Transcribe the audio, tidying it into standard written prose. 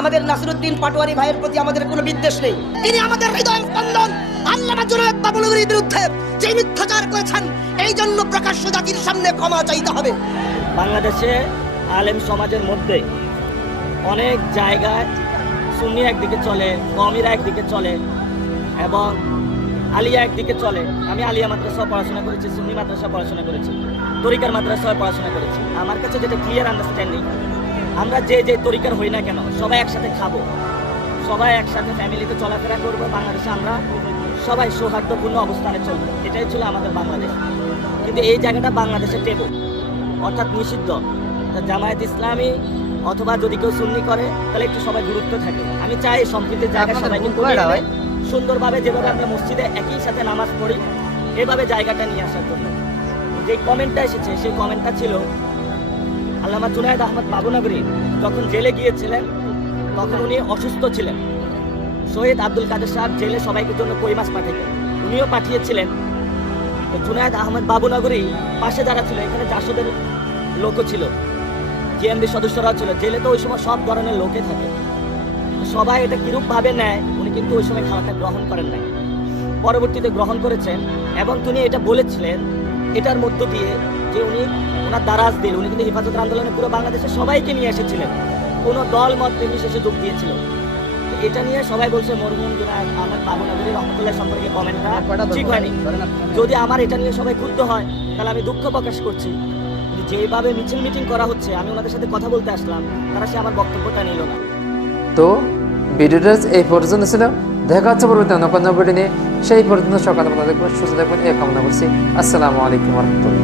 আমাদের নাসিরউদ্দিন পাটোয়ারি ভাইয়ের প্রতি আমাদের কোনো বিদ্বেষ নেই। তিনি আমাদের হৃদয় স্পন্দন। আল্লামা জুনায়েদ বাবলুর বিরুদ্ধে যে মিথ্যাচার করেছেন, এই জন্য প্রকাশ্য জাতির সামনে ক্ষমা চাইতে হবে। বাংলাদেশে আলেম সমাজের মধ্যে অনেক জায়গায় সুন্নি একদিকে চলে, কওমিরা একদিকে চলে এবং আলিয়া একদিকে চলে। আমি আলিয়া মাদ্রাসায় পড়াশোনা করেছি, সুন্নি মাদ্রাসায় পড়াশোনা করেছি, তরিকার মাদ্রাসায় পড়াশোনা করেছি। আমার কাছে যেটা ক্লিয়ার আন্ডারস্ট্যান্ডিং, আমরা যে যে তরিকার হই না কেন সবাই একসাথে খাবো, সবাই একসাথে ফ্যামিলিতে চলাফেরা করবো। বাংলাদেশে আমরা সবাই সৌহার্দ্যপূর্ণ অবস্থানে চলবো, এটাই ছিল আমাদের বাংলাদেশ। কিন্তু এই জায়গাটা বাংলাদেশের টেবু, অর্থাৎ নিষিদ্ধ। জামায়াত ইসলামী অথবা যদি কেউ সুন্নি করে তাহলে একটু সবাই গুরুত্ব থাকে। আমি চাই সম্প্রীতির জায়গায় সবাইকে সুন্দরভাবে, যেভাবে আমরা মসজিদে একই সাথে নামাজ পড়ি, এভাবে জায়গাটা নিয়ে আসার জন্য যে কমেন্টটা এসেছে, সেই কমেন্টটা ছিল আল্লামা জুনায়েদ আহমদ বাবুনগরী যখন জেলে গিয়েছিলেন তখন উনি অসুস্থ ছিলেন। শহীদ আব্দুল কাদের সাহেব জেলে সবাইকে জন্য কই মাছ পাঠাতেন, উনিও পাঠিয়েছিলেন। তো জুনায়েদ আহমদ বাবুনগরী পাশে যারা ছিল, এখানে জাসদের লোকও ছিল, জিএমবি সদস্যরাও ছিল। জেলে তো ওই সময় সব ধরনের লোকে থাকে, সবাই এটা কিরূপ ভাবে নেয়, উনি কিন্তু ওই সময় খাওয়াটা গ্রহণ করেন নাই, পরবর্তীতে গ্রহণ করেছেন। এবং তিনি এটা বলেছিলেন এটার মধ্য দিয়ে যে উনি ওনার দারাজ দিল, উনি কিন্তু হেফাজতের আন্দোলনে পুরো বাংলাদেশে সবাইকে নিয়ে এসেছিলেন, কোনো দল মত নির্বিশেষে যোগ দিয়েছিল। এটা নিয়ে সবাই বলছে মরহুম জুনায়েদ আহমদ বাবুনগরী রহমতুল্লাহ সম্পর্কে কমেন্টটা ঠিক হয়নি। যদি আমার এটা নিয়ে সবাই ক্ষুব্ধ হয় তাহলে আমি দুঃখ প্রকাশ করছি। যেভাবে মিছিল মিটিং করা হচ্ছে, আমি ওনাদের সাথে কথা বলতে আসলাম, তারা সে আমার বক্তব্যটা নিল না। তো ভিডিওটা এই পর্যন্ত ছিল। দেখা হচ্ছে পরবর্তী অন্য কোনো ভিডিও নিয়ে। সেই পর্যন্ত সকালে ভালো থাকবেন, সুস্থ থাকবেন, এই কামনা করছি। আসসালামু আলাইকুম ওয়া রাহমাতুল্লাহ।